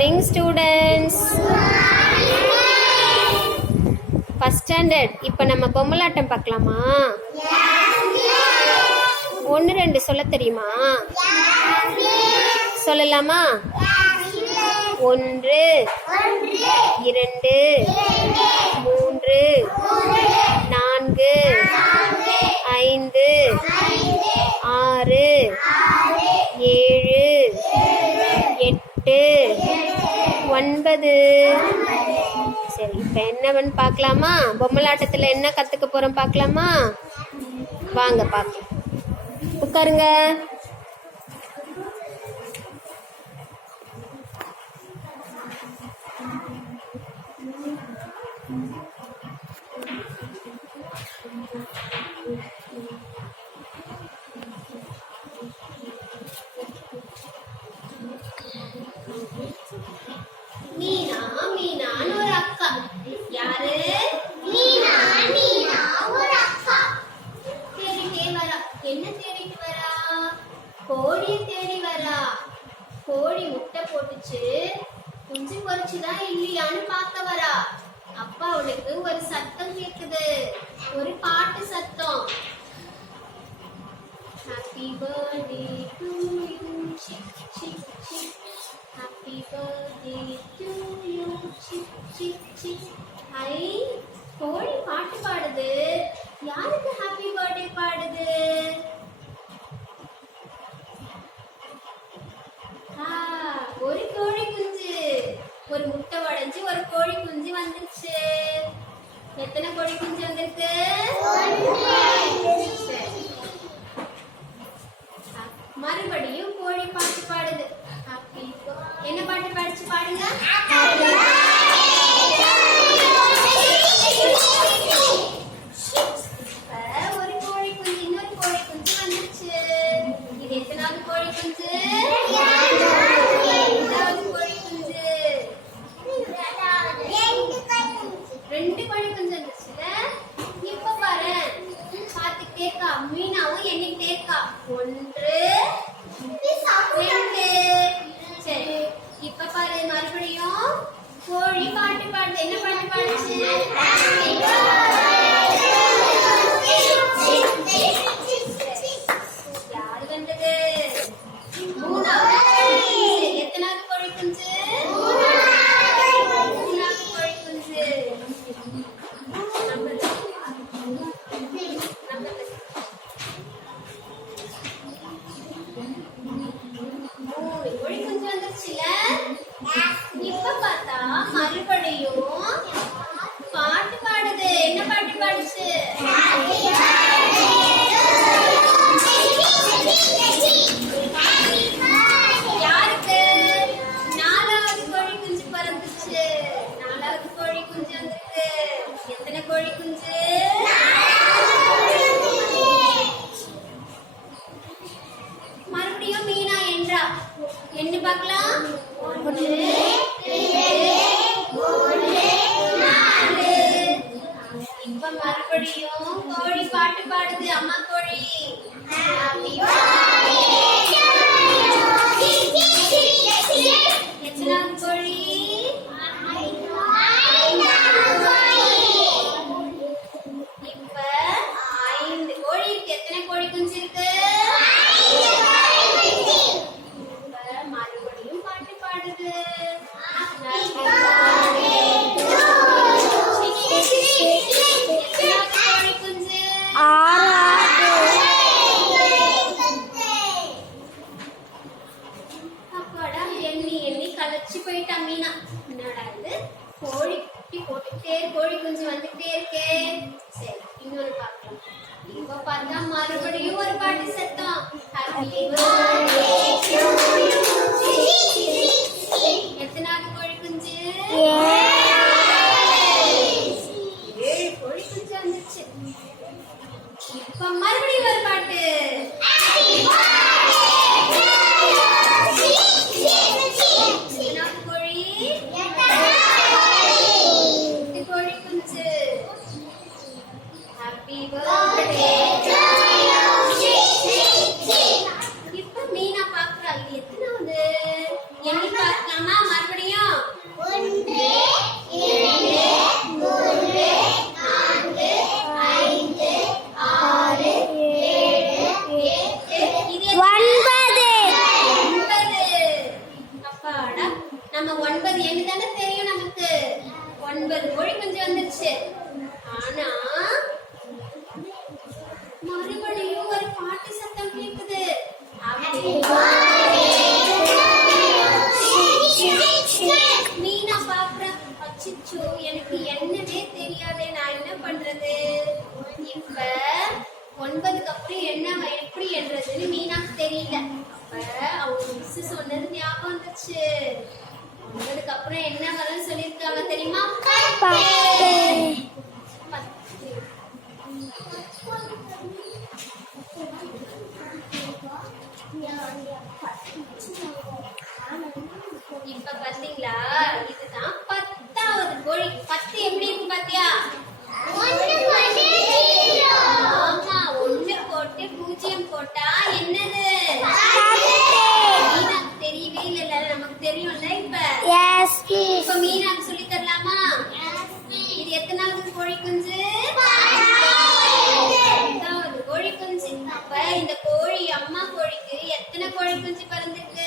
Morning students. First standard. இப்போ நம்ம பொம்மலாட்டம் பார்க்கலாமா? 1 2 சொல்ல தெரியுமா? சொல்லலாமா? 1 2 3 4 5 6 7 8 9. சரி, இப்போ என்னவன்னு பார்க்கலாமா? பொம்மலாட்டத்தில் என்ன கற்றுக்க போகிறோம் பார்க்கலாமா? வாங்க பார்க்கலாம். உட்காருங்க. மீனா மீனான்னு ஒரு அக்கா. யாரு? மீனா. மீனா ஒரு அக்கா. தேடிட்டே வரா. என்ன தேடிட்டு வரா? கோழியை தேடி வரா. கோழி முட்டை போட்டுச்சு, குஞ்சு பொரிச்சுதான் இல்லையான்னு பார்க்க வரா. அப்பா அவளுக்கு ஒரு சத்தம் கேக்குது, ஒரு பாட்டு சத்தம். ஹாப்பி பர்த்டே டு யூ சிக் சிக் சிக். ஹாப்பி பர்த்டே டு யூ சிக் சிக் சிக். ஐ, கோழி பாட்டு பாடுது. யாருக்கு ஹாப்பி பர்த்டே பாடுது? ஒரு கோழி குஞ்சு. ஒரு முட்டை உடைஞ்சு ஒரு கோழி குஞ்சு வந்துருச்சு. எத்தனை கோழி குஞ்சு வந்திருக்கு? மறுபடியும் கோழி பாட்டு பாடுது. என்ன பாட்டு பாடிச்சு பாடுங்க. ஒரு கோழி குஞ்சு இன்னொரு கோழி குஞ்சு வந்துருச்சு. இது எத்தனாவது கோழி குஞ்சு? 2வது கோழி குஞ்சு. 2 கோழி குஞ்சு வந்துருச்சுல. இப்ப பாரு, பார்த்துட்டே இருக்கா. மீனாவும் எண்ணிக்கிட்டே இருக்கா. 1 2. சரி, இப்ப பாரு, மறுபடியும் கோழி பாட்டு பாடுது. என்ன பாட்டு பாடுச்சு? யாரு வந்தது? 3வது. எத்தனாவது கோழி குஞ்சு? 3வது கோழி குஞ்சு. கோழி குஞ்சு வந்துருச்சுல. இப்ப பார்த்தா மறுபடியும் பாட்டு பாடுது. என்ன பாட்டு பாடுச்சு? யாருக்கு? 4வது கோழி குஞ்சு பிறந்துச்சு. 4வது கோழி குஞ்சு வந்துருக்கு. எத்தனை கோழி குஞ்சு? மறுபடியும் மீனா என்றா. என்ன பார்க்கலாம்? 1 2 3 4. இப்ப மறுபடியும் கோழி பாட்டு பாடுது. அம்மா கோழி. எத்தனாவது கோழி? 5. இப்ப 5 கோழி இருக்கு. எத்தனை கோழி குஞ்சு இருக்கு? மறுபடியும் பாட்டு பாடுது. கோழி குஞ்சு 6. அப்பாடா, எண்ணி எண்ணி கலைச்சு போயிட்டா மீனா. என்னடா இது, கோழி குட்டி போட்டுக்கிட்டே கோழி குஞ்சு வந்துகிட்டே இருக்கே. சரி, இன்னொரு பார்க்கலாம். இப்ப பார்த்தா மறுபடியும் ஒரு பாட்டு சத்தம். Happy birthday to you. எத்தனாவது கோழி குஞ்சு? 7 கோழி குஞ்சு வந்துச்சு. இப்ப மறுபடியும் ஒரு பாட்டு. எத்தனாவது கோழி? 8 கோழி குஞ்சு. Happy birthday to you. இப்ப மீனா பாக்குறா. இது எத்தனாவது? நம்ம 9 எண்ணு தானே தெரியும் நமக்கு. 9 கோழி குஞ்சு வந்துருச்சு. ஆனா மறுபடியும் ஒரு பாட்டு சத்தம் கேக்குது. மீனா பாக்குற, அச்சச்சோ எனக்கு என்னன்னே தெரியாதே, நான் என்ன பண்றது? இப்ப 9க்கு அப்புறம் என்ன எப்படி என்றதுன்னு மீனாக்கு தெரியல. அப்ப அவங்க மிஸ் சொன்னது ஞாபகம் வந்துச்சு. 9க்கு அப்புறம் என்ன வரும்னு சொல்லிருக்காங்க தெரியுமா? 10. இப்ப பாத்தீங்களா, இதுதான் 10வது கோழி. 10 எப்படி இருக்கு பாத்தியா? ஆமா, 1 போட்டு 0 போட்டா என்னது? மீனாக்கு தெரியவே இல்ல, நமக்கு தெரியும்ல. இப்ப மீனாக்கு சொல்லி தரலாமா? இது எத்தனாவது கோழி குஞ்சு? 10வது கோழி குஞ்சு. அப்ப இந்த கோழி அம்மா கோழிக்கு எத்தனை கோழி குஞ்சு பிறந்திருக்கு?